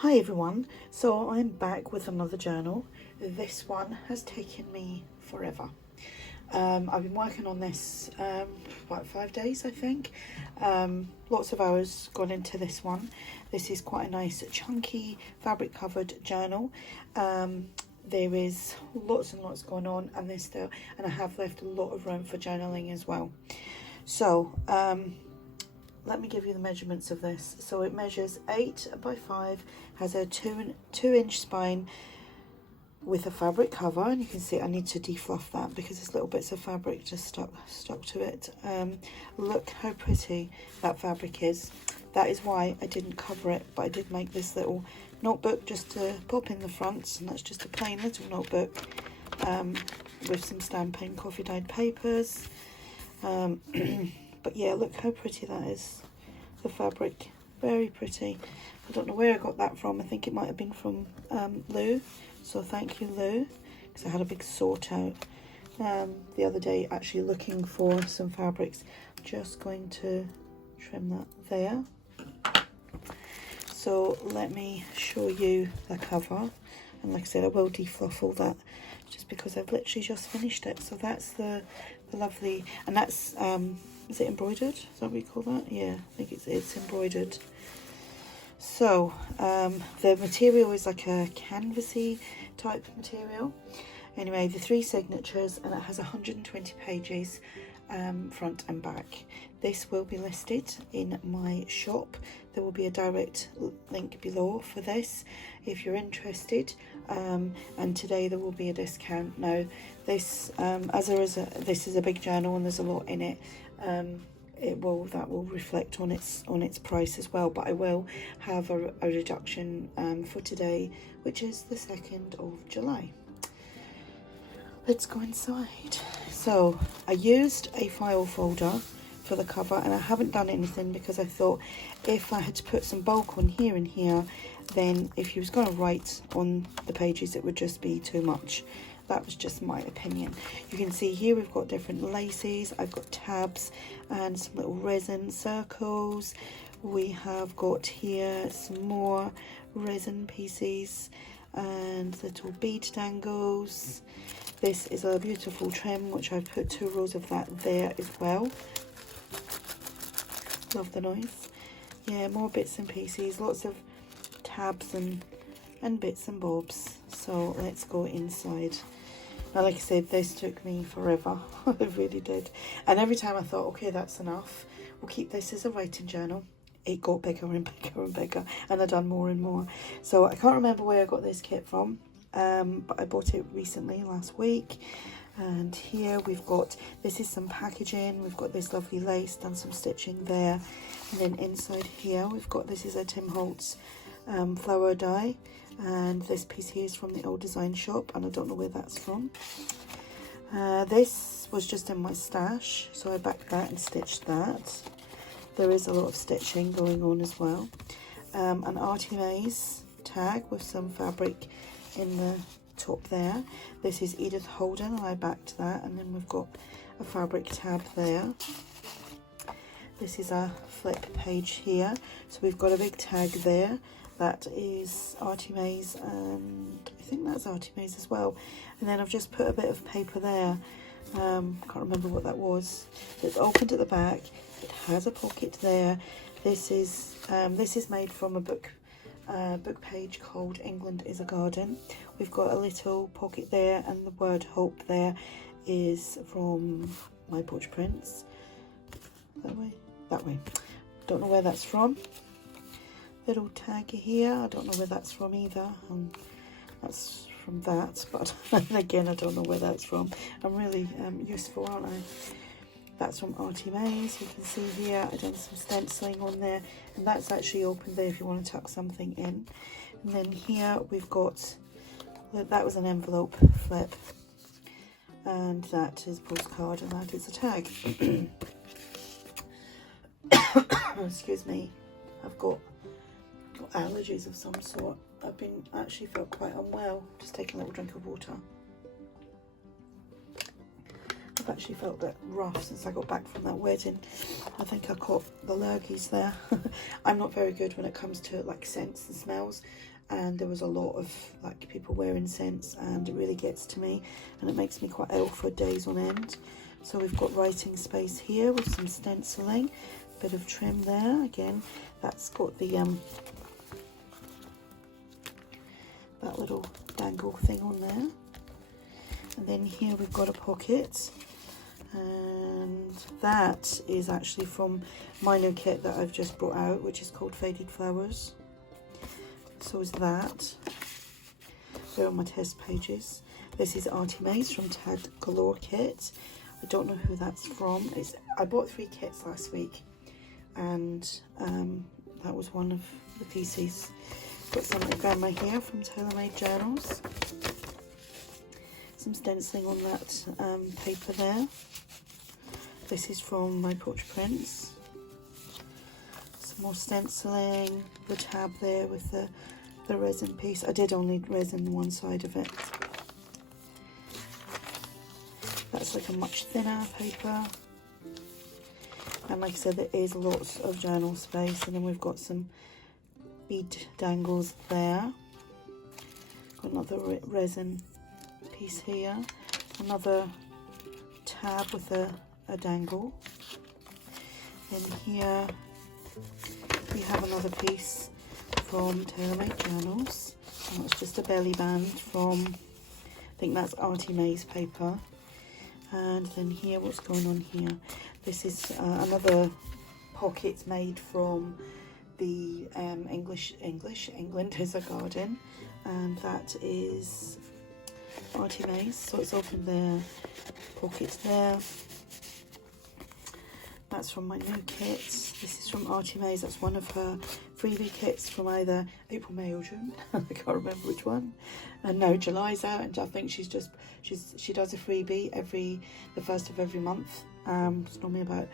Hi everyone, so I'm back with another journal. This one has taken me forever. I've been working on this about 5 days, I think. Lots of hours gone into this one. This is quite a nice chunky fabric covered journal. There is lots and lots going on, and I have left a lot of room for journaling as well. So let me give you the measurements of this. So it measures 8 by 5, has a 2-inch spine with a fabric cover, and you can see I need to defluff that because there's little bits of fabric just stuck to it. Look how pretty that fabric is. That is why I didn't cover it, but I did make this little notebook just to pop in the front, and that's just a plain little notebook with some stamping, coffee dyed papers. But yeah, look how pretty that is. The fabric, very pretty. I don't know where I got that from. I think it might have been from Lou. So thank you, Lou, because I had a big sort out the other day actually looking for some fabrics. Just going to trim that there. So let me show you the cover. And like I said, I will defluff all that just because I've literally just finished it. So that's the lovely, and that's is it embroidered? Is that what you call that? Yeah, I think it's embroidered. So the material is like a canvasy type material. Anyway, the 3 signatures, and it has 120 pages front and back. This will be listed in my shop. There will be a direct link below for this if you're interested, and today there will be a discount. Now this this is a big journal and there's a lot in it, that will reflect on its price as well, but I will have a reduction for today, which is the 2nd of July. Let's go inside. So I used a file folder for the cover, and I haven't done anything because I thought if I had to put some bulk on here and here, then if you was going to write on the pages it would just be too much. That was just my opinion. You can see here we've got different laces. I've got tabs and some little resin circles. We have got here some more resin pieces and little bead dangles. This is a beautiful trim, which I've put 2 rows of that there as well. Love the noise. Yeah, more bits and pieces, lots of tabs and bits and bobs. So let's go inside. Now, like I said, this took me forever. It really did. And every time I thought, okay, that's enough, we'll keep this as a writing journal, it got bigger and bigger and bigger, and I've done more and more. So I can't remember where I got this kit from, but I bought it recently, last week. And here we've got, this is some packaging, we've got this lovely lace, done some stitching there, and then inside here we've got, this is a Tim Holtz flower die, and this piece here is from the old design shop, and I don't know where that's from. This was just in my stash, so I backed that and stitched that. There is a lot of stitching going on as well. An ARTYmaze tag with some fabric in the top there. This is Edith Holden, and I backed that, and then we've got a fabric tab there. This is a flip page here, so we've got a big tag there. That is ARTYmaze, and I think that's ARTYmaze as well. And then I've just put a bit of paper there. Can't remember what that was. It's opened at the back. It has a pocket there. This is made from a book page called England is a Garden. We've got a little pocket there, and the word hope there is from MyPorchPrints. That way. Don't know where that's from. Little tag here, I don't know where that's from either. That's from that, but again, I don't know where that's from. I'm really useful, aren't I? That's from ARTYmaze. You can see here I've done some stenciling on there, and that's actually open there if you want to tuck something in. And then here we've got, that was an envelope flip, and that is Postcard, and that is a tag. Excuse me, I've got allergies of some sort. I've been actually felt quite unwell. Just taking a little drink of water. I've actually felt a bit rough since I got back from that wedding. I think I caught the lurgies there. I'm not very good when it comes to like scents and smells, and there was a lot of like people wearing scents, and it really gets to me and it makes me quite ill for days on end. So we've got writing space here with some stenciling, bit of trim there. Again, that's got the that little dangle thing on there. And then here we've got a pocket, and that is actually from my new kit that I've just brought out, which is called Faded Flowers. So is that. They're on my test pages. This is ARTYmaze from Tad Galore Kit. I don't know who that's from. I bought 3 kits last week, and that was one of the pieces. Got some grandma here from TaylorMadeJournals. Some stenciling on that paper there. This is from MyPorchPrints. Some more stenciling, the tab there with the resin piece. I did only resin one side of it. That's like a much thinner paper. And like I said, there is lots of journal space. And then we've got some bead dangles there. Got another resin piece here, another tab with a dangle. Then here we have another piece from TaylorMadeJournals, and it's just a belly band from, I think that's ARTYmaze paper. And then here, what's going on here, this is another pocket made from the England is a Garden, and that is ARTYmaze. So it's open there, pockets there. That's from my new kit. This is from ARTYmaze. That's one of her freebie kits from either April, May or June. I can't remember which one. And no, July's out, and I think she does a freebie the first of every month. It's normally about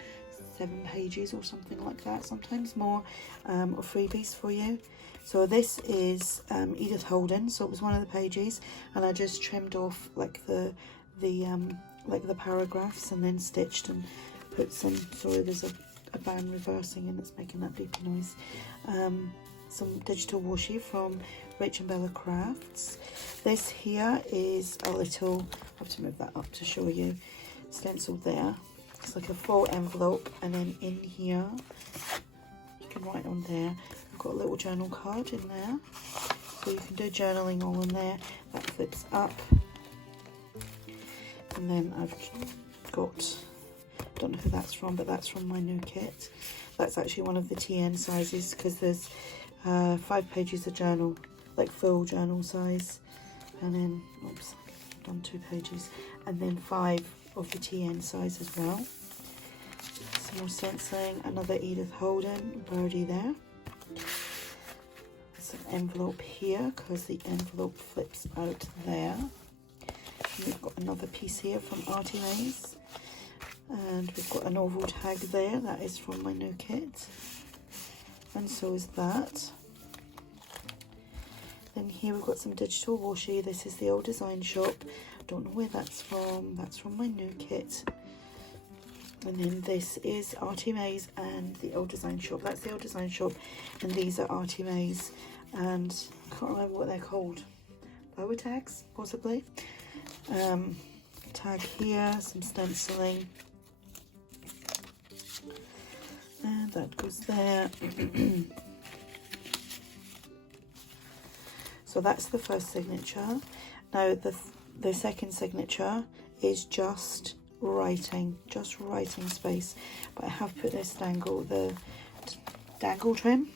7 pages or something like that, sometimes more, of freebies for you. So this is Edith Holden, so it was one of the pages, and I just trimmed off like the paragraphs and then stitched and put some, sorry, there's a band reversing and it's making that beepy noise. Some digital washi from Rachel Bella Crafts. This here is a little, I have to move that up to show you, stenciled there. It's like a full envelope, and then in here you can write on there. I've got a little journal card in there, so you can do journaling all in there. That flips up, and then I've got, don't know who that's from, but that's from my new kit. That's actually one of the TN sizes, because there's 5 pages of journal, like full journal size, and then, oops, I've done 2 pages, and then 5 of the TN size as well. Some more stenciling, another Edith Holden birdie there. There's an envelope here, because the envelope flips out there. And we've got another piece here from ARTYmaze. And we've got an oval tag there, that is from my new kit. And so is that. Then here we've got some digital washi. This is the Old Design Shop. Don't know where that's from my new kit. And then this is ARTYmaze and the Old Design Shop. That's the Old Design Shop, and these are ARTYmaze, and I can't remember what they're called. Lower tags, possibly. Tag here, some stenciling, and that goes there. So that's the first signature. Now the second signature is just writing space, but I have put this dangle trim.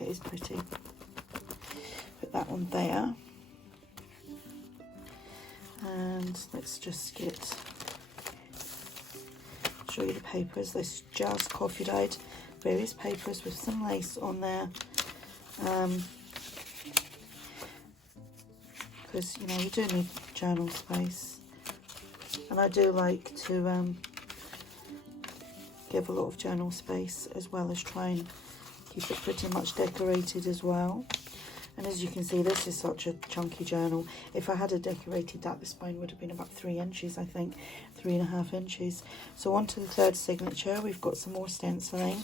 It is pretty. Put that on there, and let's just show you the papers. This just coffee dyed various papers with some lace on there, because you know you do need journal space. And I do like to give a lot of journal space, as well as try and keep it pretty much decorated as well. And as you can see, this is such a chunky journal. If I had decorated that, the spine would have been about 3 inches, I think, 3.5 inches. So on to the third signature, we've got some more stenciling.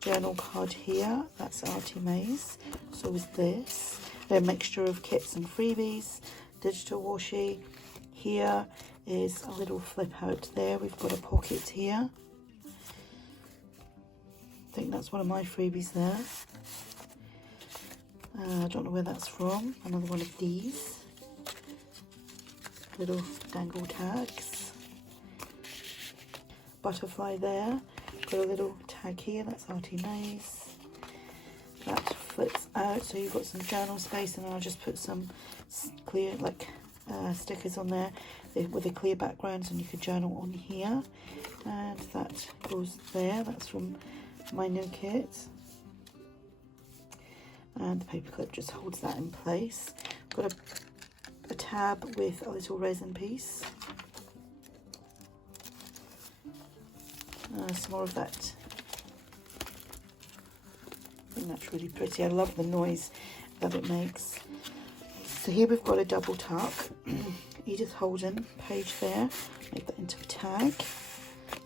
Journal card here, that's ARTYmaze. So is this. They're a mixture of kits and freebies, digital washi. Here is a little flip out there. We've got a pocket here. I think that's one of my freebies there. I don't know where that's from. Another one of these. Little dangle tags. Butterfly there. Got a little tag here, that's ARTYmaze. That flips out, so you've got some journal space, and then I'll just put some clear, like, stickers on there with a clear background, and you could journal on here. And that goes there, that's from my new kit. And the paperclip just holds that in place. Got a tab with a little resin piece. Some more of that. I think that's really pretty. I love the noise that it makes. So here we've got a double tuck. Edith Holden page there. Make that into a tag.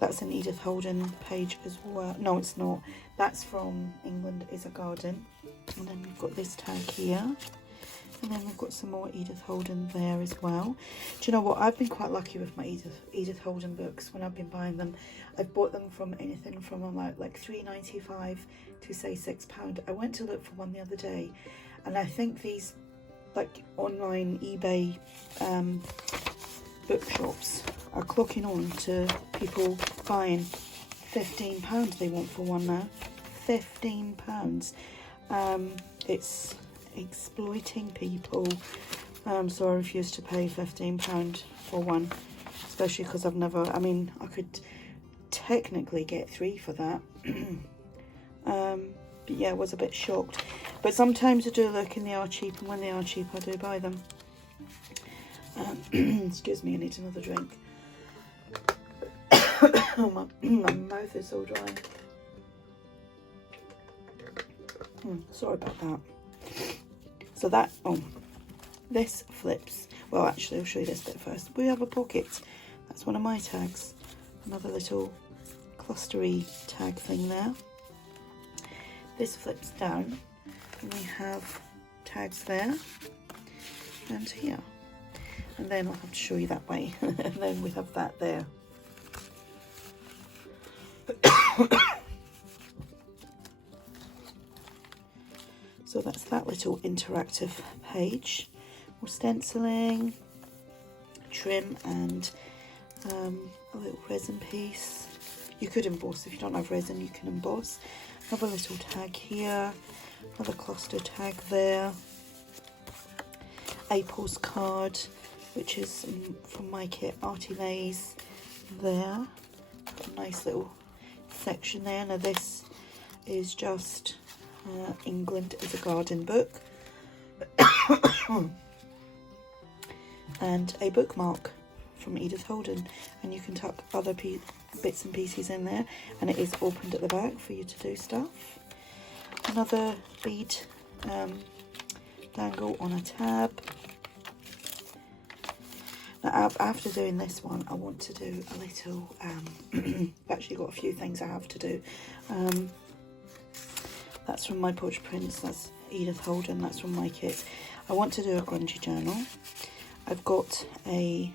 That's an Edith Holden page as well. No, it's not. That's from England is a Garden. And then we've got this tag here. And then we've got some more Edith Holden there as well. Do you know what? I've been quite lucky with my Edith Holden books when I've been buying them. I've bought them from anything from about like £3.95 to say £6. I went to look for one the other day, and I think these like online eBay bookshops are clocking on to people buying £15 they want for one now. £15. It's exploiting people, so I refuse to pay £15 for one, especially because I've never, I mean, I could technically get 3 for that. But yeah, I was a bit shocked. But sometimes I do look and they are cheap, and when they are cheap I do buy them. Excuse me, I need another drink. my mouth is so dry. Sorry about that. So that, this flips. Well, actually, I'll show you this bit first. We have a pocket. That's one of my tags. Another little clustery tag thing there. This flips down, and we have tags there and here. And then I'll have to show you that way. And then we have that there. So that's that little interactive page. More stenciling, trim, and a little resin piece. You could emboss. If you don't have resin, you can emboss. Another little tag here. Another cluster tag there. A postcard, which is from my kit, ARTYmaze there. A nice little section there. Now this is just England is a Garden book. And a bookmark from Edith Holden, and you can tuck other bits and pieces in there, and it is opened at the back for you to do stuff. Another bead dangle on a tab. Now after doing this one, I want to do a little I've actually got a few things I have to do. That's from MyPorchPrints, that's Edith Holden, that's from my kit. I want to do a grungy journal. I've got a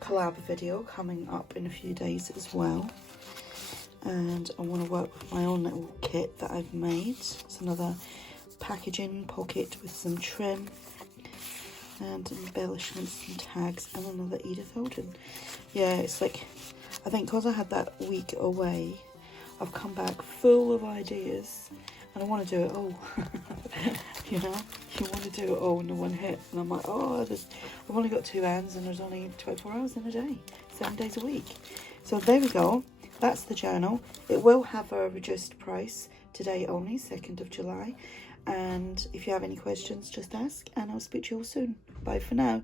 collab video coming up in a few days as well. And I want to work with my own little kit that I've made. It's another packaging pocket with some trim and embellishments and tags, and another Edith Holden. Yeah, it's like, I think because I had that week away, I've come back full of ideas. And I want to do it all. You know, you want to do it all in one hit. And I'm like, oh, I've only got 2 hands, and there's only 24 hours in a day, 7 days a week. So there we go. That's the journal. It will have a reduced price today only, 2nd of July. And if you have any questions, just ask, and I'll speak to you all soon. Bye for now.